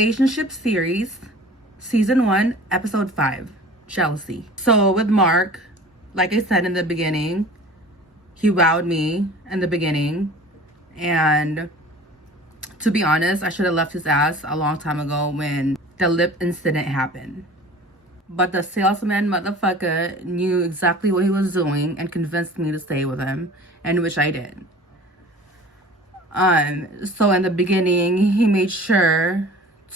Relationship series, season 1, episode 5, jealousy. So with Mark, like I said in the beginning, he wowed me in the beginning, and to be honest, I should have left his ass a long time ago when the lip incident happened. But the salesman motherfucker knew exactly what he was doing and convinced me to stay with him, and which I did. So in the beginning, he made sure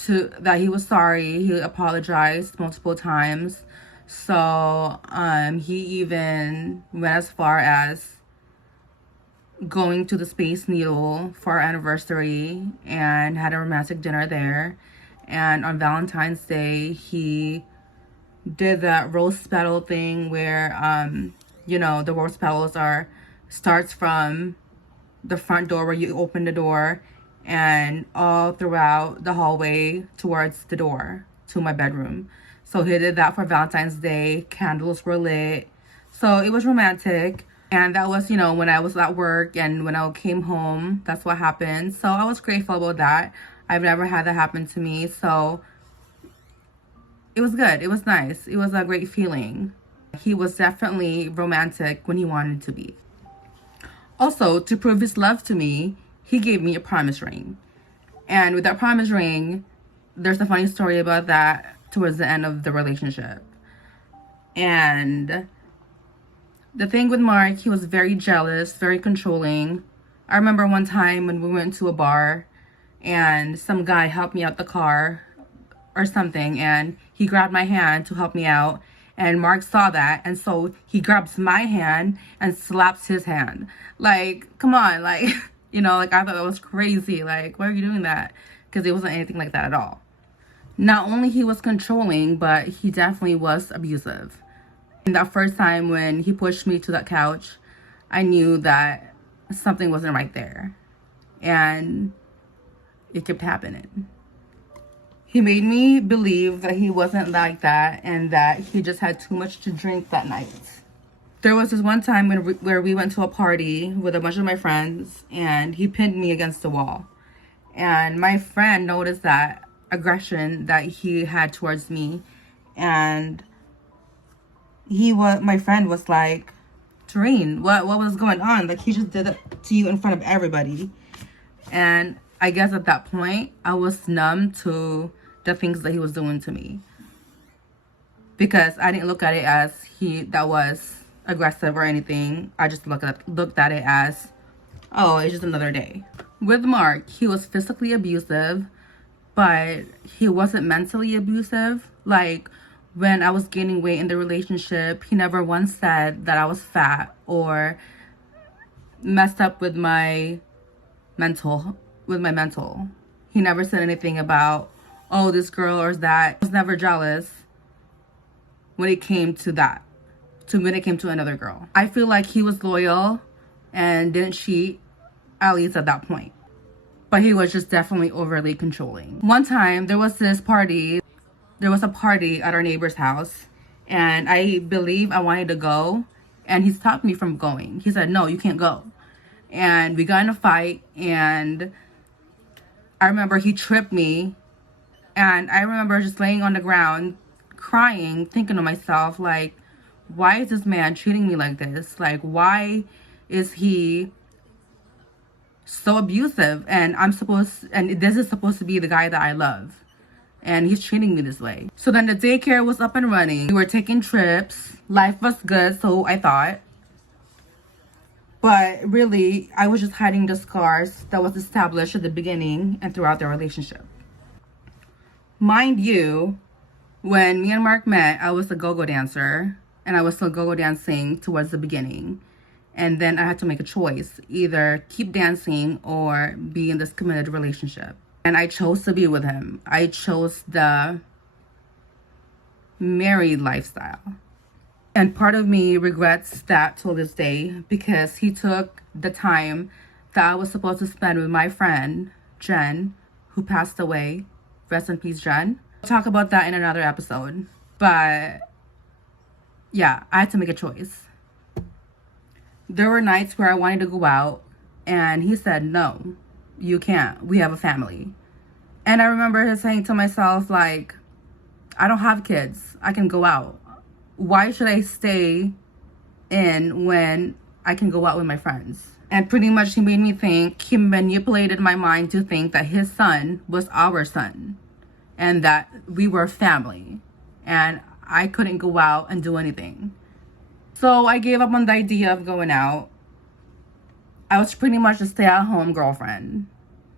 that he was sorry. He apologized multiple times. So he even went as far as going to the Space Needle for our anniversary and had a romantic dinner there. And on Valentine's Day, he did that rose petal thing where the rose petals starts from the front door where you open the door and all throughout the hallway towards the door to my bedroom. So he did that for Valentine's Day. Candles were lit. So it was romantic. And that was, when I was at work and when I came home, that's what happened. So I was grateful about that. I've never had that happen to me. So it was good. It was nice. It was a great feeling. He was definitely romantic when he wanted to be. Also, to prove his love to me, he gave me a promise ring. And with that promise ring, there's a funny story about that towards the end of the relationship. And the thing with Mark, he was very jealous, very controlling. I remember one time when we went to a bar and some guy helped me out the car or something, and he grabbed my hand to help me out, and Mark saw that, and so he grabs my hand and slaps his hand. Like, come on, like, I thought that was crazy. Like, why are you doing that? Because it wasn't anything like that at all. Not only he was controlling, but he definitely was abusive. And that first time when he pushed me to that couch, I knew that something wasn't right there. And it kept happening. He made me believe that he wasn't like that and that he just had too much to drink that night. There was this one time where we went to a party with a bunch of my friends and he pinned me against the wall. And my friend noticed that aggression that he had towards me, and my friend was like, Tareen, what was going on? Like, he just did it to you in front of everybody. And I guess at that point, I was numb to the things that he was doing to me, because I didn't look at it as that was aggressive or anything. I just looked at it as, oh, it's just another day. With Mark, he was physically abusive, but he wasn't mentally abusive. Like, when I was gaining weight in the relationship, he never once said that I was fat or messed up with my mental. He never said anything about, oh, this girl or that. I was never jealous when it came to another girl. I feel like he was loyal and didn't cheat, at least at that point. But he was just definitely overly controlling. One time, there was a party at our neighbor's house, and I believe I wanted to go, and he stopped me from going. He said, no, you can't go. And we got in a fight, and I remember he tripped me, and I remember just laying on the ground, crying, thinking to myself, like, why is this man treating me like this? Like, why is he so abusive? And this is supposed to be the guy that I love, and he's treating me this way. So then the daycare was up and running. We were taking trips. Life was good, so I thought. But really, I was just hiding the scars that was established at the beginning and throughout the relationship. Mind you, when me and Mark met, I was a go-go dancer, and I was still go-go dancing towards the beginning. And then I had to make a choice, either keep dancing or be in this committed relationship. And I chose to be with him. I chose the married lifestyle. And part of me regrets that till this day, because he took the time that I was supposed to spend with my friend, Jen, who passed away. Rest in peace, Jen. We'll talk about that in another episode. But yeah, I had to make a choice. There were nights where I wanted to go out, and he said, no, you can't. We have a family. And I remember saying to myself, like, I don't have kids. I can go out. Why should I stay in when I can go out with my friends? And pretty much he made me think, he manipulated my mind to think that his son was our son and that we were family and I couldn't go out and do anything. So I gave up on the idea of going out. I was pretty much a stay-at-home girlfriend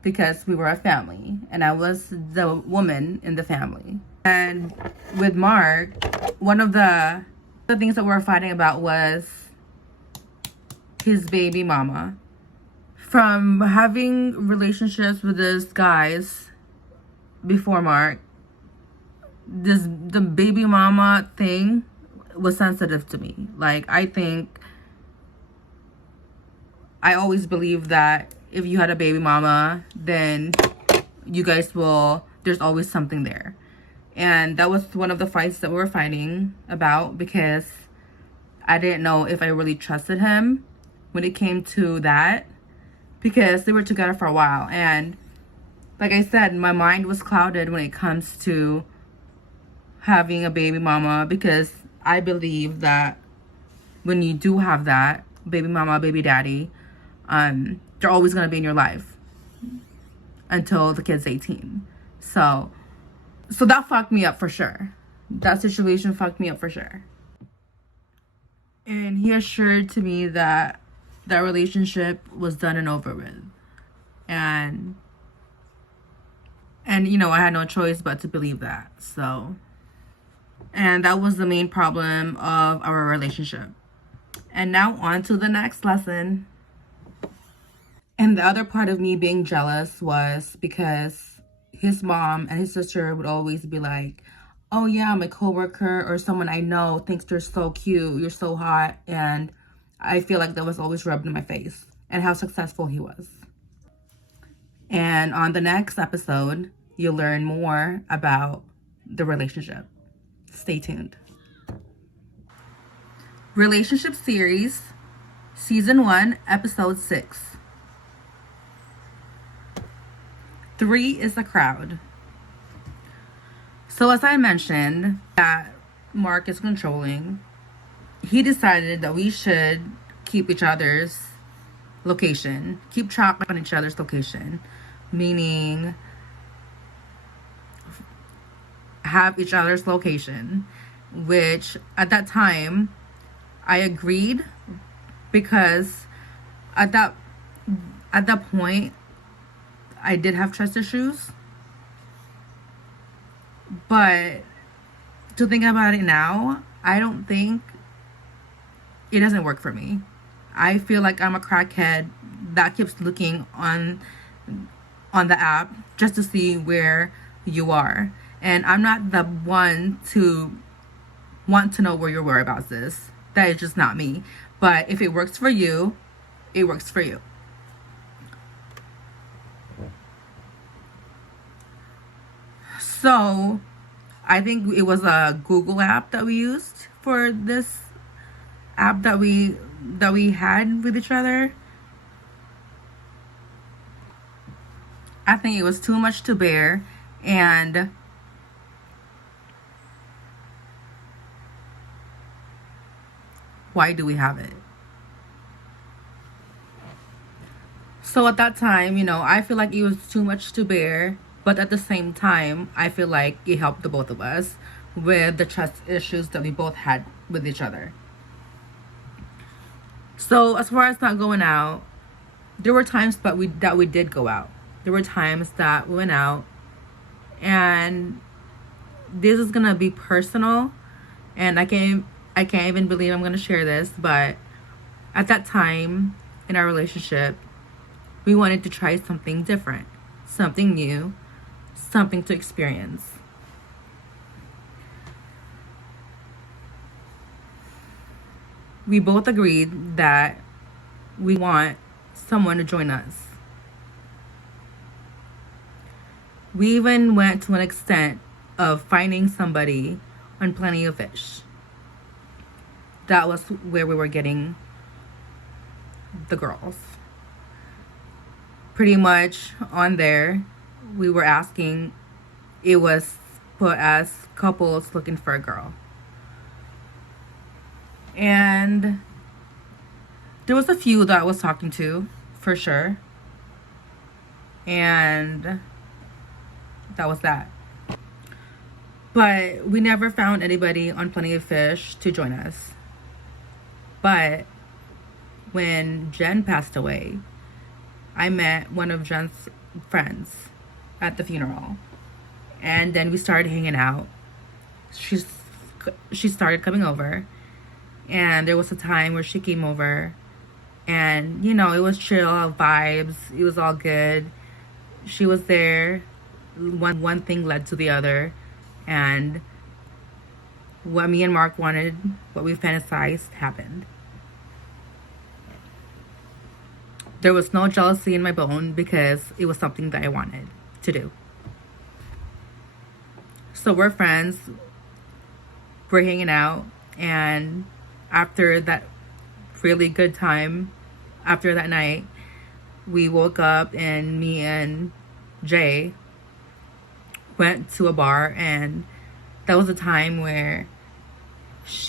because we were a family and I was the woman in the family. And with Mark, one of the things that we were fighting about was his baby mama. From having relationships with these guys before Mark, the baby mama thing was sensitive to me. Like, I always believed that if you had a baby mama, then you guys there's always something there. And that was one of the fights that we were fighting about because I didn't know if I really trusted him when it came to that, because they were together for a while. And like I said, my mind was clouded when it comes to having a baby mama, because I believe that when you do have that baby mama, baby daddy, they're always going to be in your life until the kid's 18. So that fucked me up for sure. That situation fucked me up for sure. And he assured to me that that relationship was done and over with. And you know, I had no choice but to believe that. So, and that was the main problem of our relationship. And now on to the next lesson. And the other part of me being jealous was because his mom and his sister would always be like, oh yeah, my coworker or someone I know thinks you're so cute, you're so hot. And I feel like that was always rubbed in my face and how successful he was. And on the next episode, you'll learn more about the relationship. Stay tuned. Relationship Series, Season 1, Episode 6. 3 is the crowd. So as I mentioned, that Mark is controlling, he decided that we should keep each other's location, keep track on each other's location, meaning have each other's location, which at that time I agreed, because at that point I did have trust issues. But to think about it now, I don't think it doesn't work for me. I feel like I'm a crackhead that keeps looking on the app just to see where you are. And I'm not the one to want to know where your whereabouts is. That is just not me. But if it works for you, it works for you. So I think it was a Google app that we used for this app that we had with each other. I think it was too much to bear, and why do we have it? So at that time, you know, I feel like it was too much to bear, but at the same time, I feel like it helped the both of us with the trust issues that we both had with each other. So as far as not going out, there were times that we did go out. There were times that we went out, and this is gonna be personal, and I can't even believe I'm gonna share this, but at that time in our relationship, we wanted to try something different, something new, something to experience. We both agreed that we want someone to join us. We even went to an extent of finding somebody on Plenty of Fish. That was where we were getting the girls. Pretty much on there, we were asking, it was put as couples looking for a girl. And there was a few that I was talking to, for sure. And that was that. But we never found anybody on Plenty of Fish to join us. But when Jen passed away, I met one of Jen's friends at the funeral. And then we started hanging out. She started coming over. And there was a time where she came over. And, you know, it was chill, vibes. It was all good. She was there. One thing led to the other. And what me and Mark wanted, what we fantasized, happened. There was no jealousy in my bone because it was something that I wanted to do. So we're friends. We're hanging out. And after that really good time, after that night, we woke up and me and Jay went to a bar, and that was a time where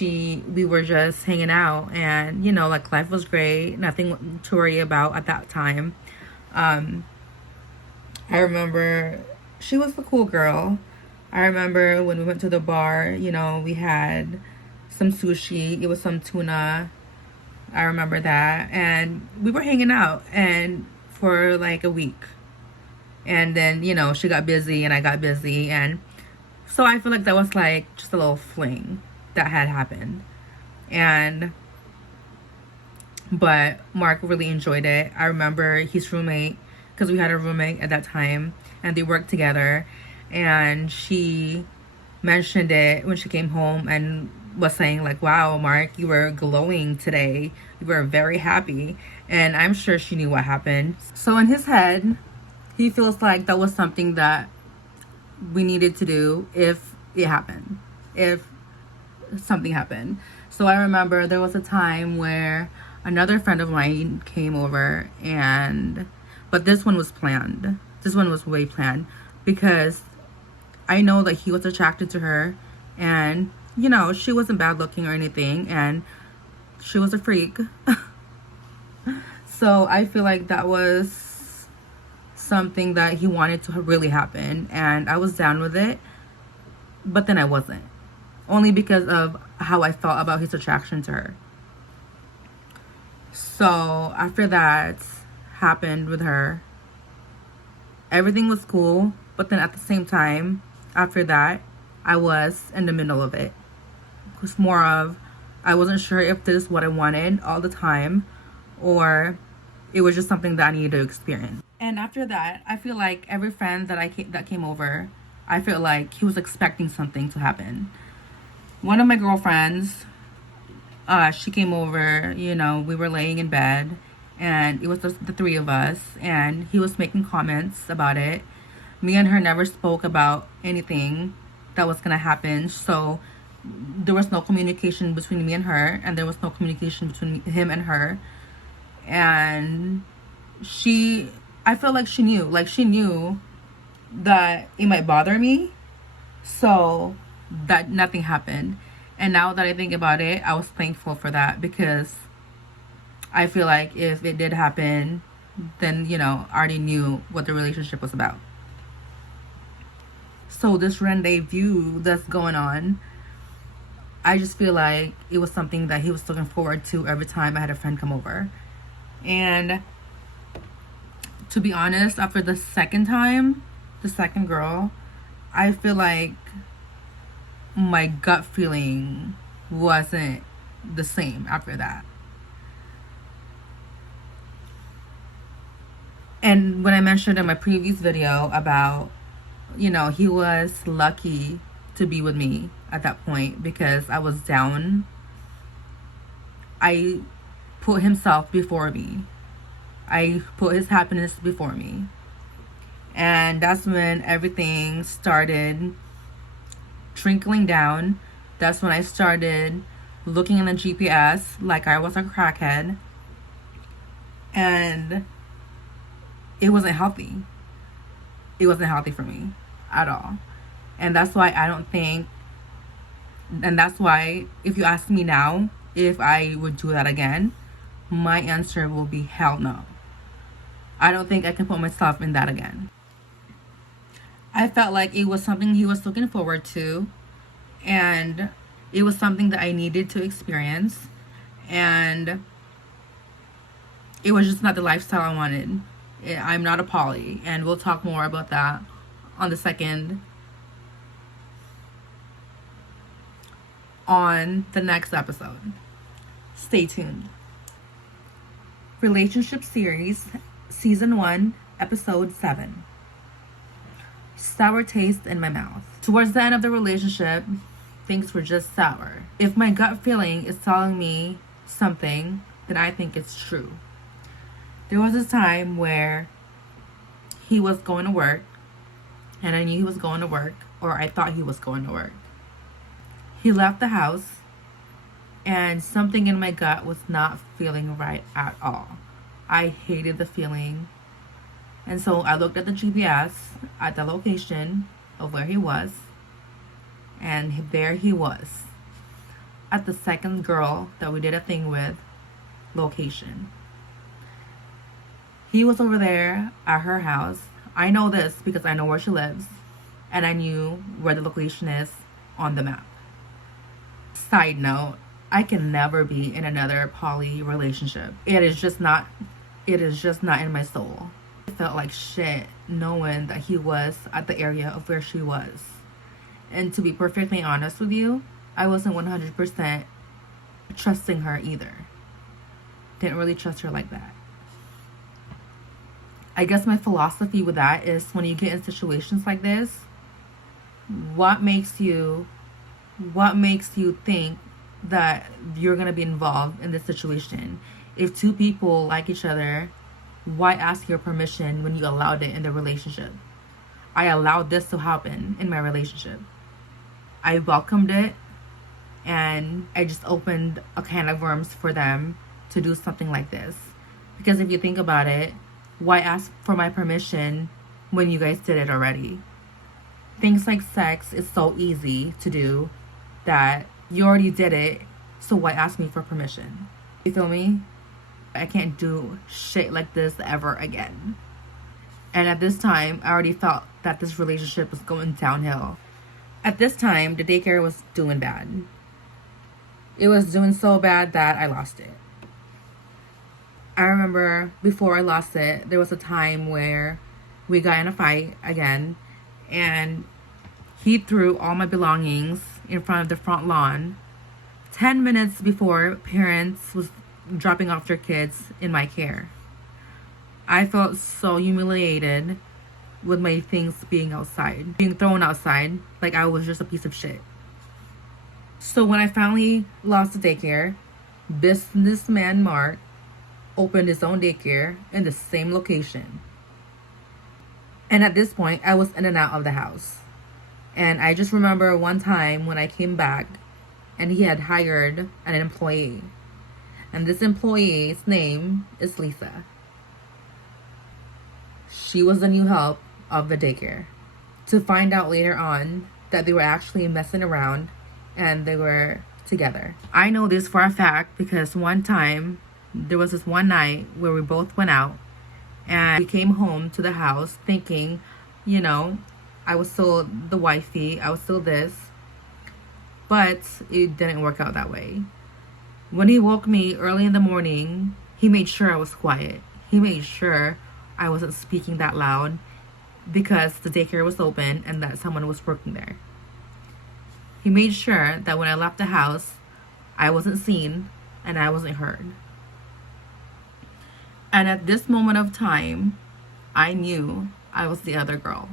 we were just hanging out, and you know, like, life was great, nothing to worry about at that time. I remember she was a cool girl. I remember when we went to the bar, you know, we had some sushi, it was some tuna, I remember that, and we were hanging out and for like a week. And then, you know, she got busy and I got busy, and so I feel like that was like just a little fling that had happened. But Mark really enjoyed it. I remember his roommate, because we had a roommate at that time and they worked together, and she mentioned it when she came home and was saying like, wow, Mark, you were glowing today, you were very happy. And I'm sure she knew what happened. So in his head, he feels like that was something that we needed to do if it happened, if something happened. So I remember there was a time where another friend of mine came over, but this one was planned. This one was way planned, because I know that he was attracted to her, and you know, she wasn't bad looking or anything, and she was a freak. So I feel like that was something that he wanted to really happen, and I was down with it, but then I wasn't, only because of how I felt about his attraction to her. So after that happened with her, everything was cool, but then at the same time, after that, I was in the middle of it. It was more of, I wasn't sure if this is what I wanted all the time, or it was just something that I needed to experience. And after that, I feel like every friend that came over, I feel like he was expecting something to happen. One of my girlfriends, she came over, you know, we were laying in bed, and it was just the three of us, and he was making comments about it. Me and her never spoke about anything that was gonna happen, so there was no communication between me and her, and there was no communication between him and her. And I felt like she knew that it might bother me, so that nothing happened. And now that I think about it, I was thankful for that, because I feel like if it did happen, then, you know, I already knew what the relationship was about. So this rendezvous that's going on, I just feel like it was something that he was looking forward to every time I had a friend come over. And to be honest, after the second time, the second girl, I feel like my gut feeling wasn't the same after that. And when I mentioned in my previous video about, you know, he was lucky to be with me at that point because I was down, I put himself before me. I put his happiness before me. And that's when everything started trickling down. That's when I started looking in the GPS like I was a crackhead. And it wasn't healthy. it wasn't healthy for me at all. And that's why I don't think, and that's why if you ask me now if I would do that again, my answer will be hell no. I don't think I can put myself in that again. I felt like it was something he was looking forward to, and it was something that I needed to experience, and it was just not the lifestyle I wanted. I'm not a poly, and we'll talk more about that on the next episode. Stay tuned. Relationship Series, Season 1, Episode 7. Sour taste in my mouth. Towards the end of the relationship, things were just sour. If my gut feeling is telling me something, then I think it's true. There was this time where he was going to work, and I knew he was going to work, or I thought he was going to work. He left the house, and something in my gut was not feeling right at all. I hated the feeling. And so I looked at the GPS at the location of where he was, and there he was at the second girl that we did a thing with location. He was over there at her house. I know this because I know where she lives, and I knew where the location is on the map. Side note, I can never be in another poly relationship. It is just not in my soul. I felt like shit knowing that he was at the area of where she was. And to be perfectly honest with you, I wasn't 100% trusting her either. Didn't really trust her like that. I guess my philosophy with that is when you get in situations like this, what makes you think that you're going to be involved in this situation? If two people like each other, why ask your permission when you allowed it in the relationship? I allowed this to happen in my relationship. I welcomed it, and I just opened a can of worms for them to do something like this. Because if you think about it, why ask for my permission when you guys did it already? Things like sex is so easy to do that you already did it, so why ask me for permission? You feel me? I can't do shit like this ever again. And at this time, I already felt that this relationship was going downhill. At this time, the daycare was doing bad. It was doing so bad that I lost it. I remember before I lost it, there was a time where we got in a fight again, and he threw all my belongings in front of the front lawn 10 minutes before parents was dropping off their kids in my care. I felt so humiliated with my things being thrown outside, like I was just a piece of shit. So when I finally lost the daycare, businessman Mark opened his own daycare in the same location. And at this point, I was in and out of the house. And I just remember one time when I came back, and he had hired an employee. And this employee's name is Lisa. She was the new help of the daycare. To find out later on that they were actually messing around and they were together. I know this for a fact because one time, there was this one night where we both went out and we came home to the house thinking, I was still the wifey, I was still this. But it didn't work out that way. When he woke me early in the morning, he made sure I was quiet. He made sure I wasn't speaking that loud because the daycare was open and that someone was working there. He made sure that when I left the house, I wasn't seen and I wasn't heard. And at this moment of time, I knew I was the other girl.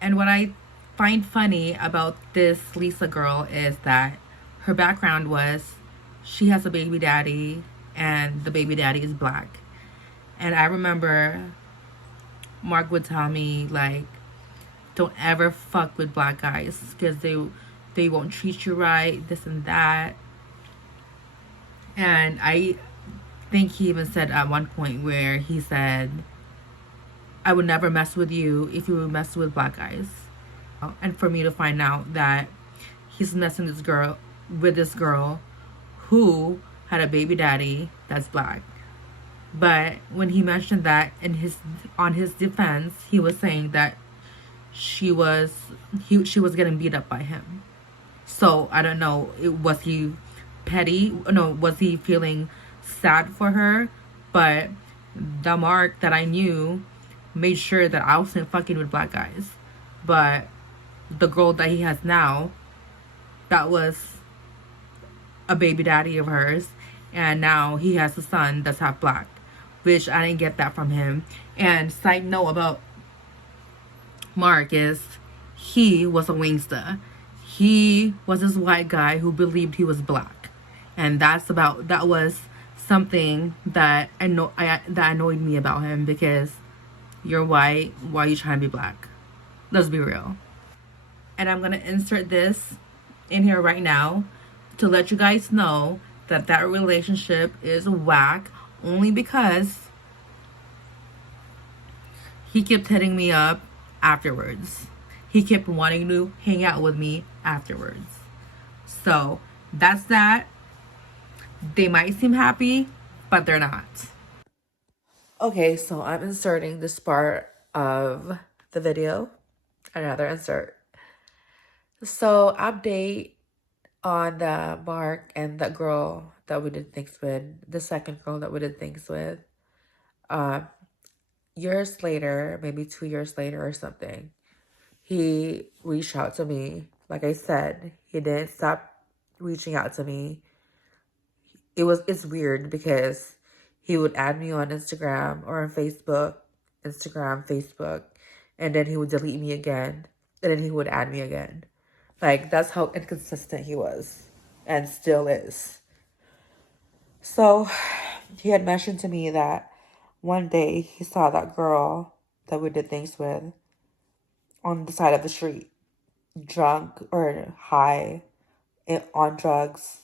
And what I find funny about this Lisa girl is that her background was she has a baby daddy and the baby daddy is black. And I remember Mark would tell me, like, don't ever fuck with black guys because they won't treat you right, this and that. And I think he even said at one point where he said, I would never mess with you if you would mess with black guys. And for me to find out that he's messing this girl who had a baby daddy that's black. But when he mentioned that on his defense, he was saying that she was getting beat up by him. So I don't know, was he petty? No, was he feeling sad for her? But the Mark that I knew made sure that I wasn't fucking with black guys. But the girl that he has now, that was a baby daddy of hers, and now he has a son that's half black, which I didn't get that from him. And side note about Mark is he was a wingster. He was this white guy who believed he was black, and that was something that that annoyed me about him, because you're white, why are you trying to be black? Let's be real. And I'm gonna insert this in here right now to let you guys know that that relationship is whack, only because he kept hitting me up afterwards. He kept wanting to hang out with me afterwards. So that's that. They might seem happy, but they're not. Okay, so I'm inserting this part of the video. Another insert. So update on the Mark and the girl that we did things with, the second girl that we did things with. Years later, maybe 2 years later or something, he reached out to me. Like I said, he didn't stop reaching out to me. It's weird because he would add me on Instagram or on Facebook, and then he would delete me again, and then he would add me again. Like, that's how inconsistent he was, and still is. So he had mentioned to me that one day he saw that girl that we did things with on the side of the street, drunk or high, on drugs.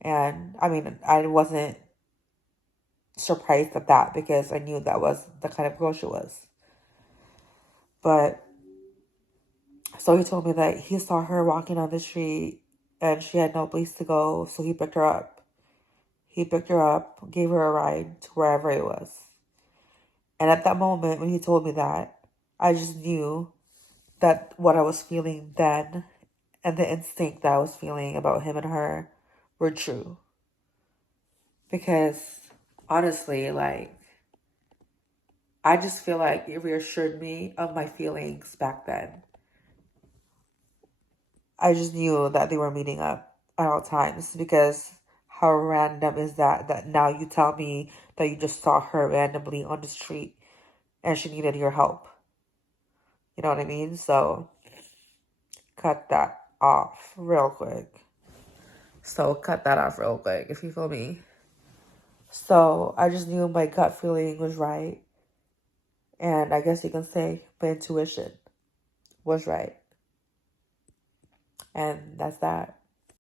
And I mean, I wasn't surprised at that, because I knew that was the kind of girl she was. But so he told me that he saw her walking on the street and she had no place to go, so he picked her up. Gave her a ride to wherever it was. And at that moment, when he told me that, I just knew that what I was feeling then and the instinct that I was feeling about him and her were true. Because honestly, like, I just feel like it reassured me of my feelings back then. I just knew that they were meeting up at all times, because how random is that now you tell me that you just saw her randomly on the street and she needed your help. You know what I mean? So cut that off real quick. If you feel me. So I just knew my gut feeling was right. And I guess you can say my intuition was right. And that's that.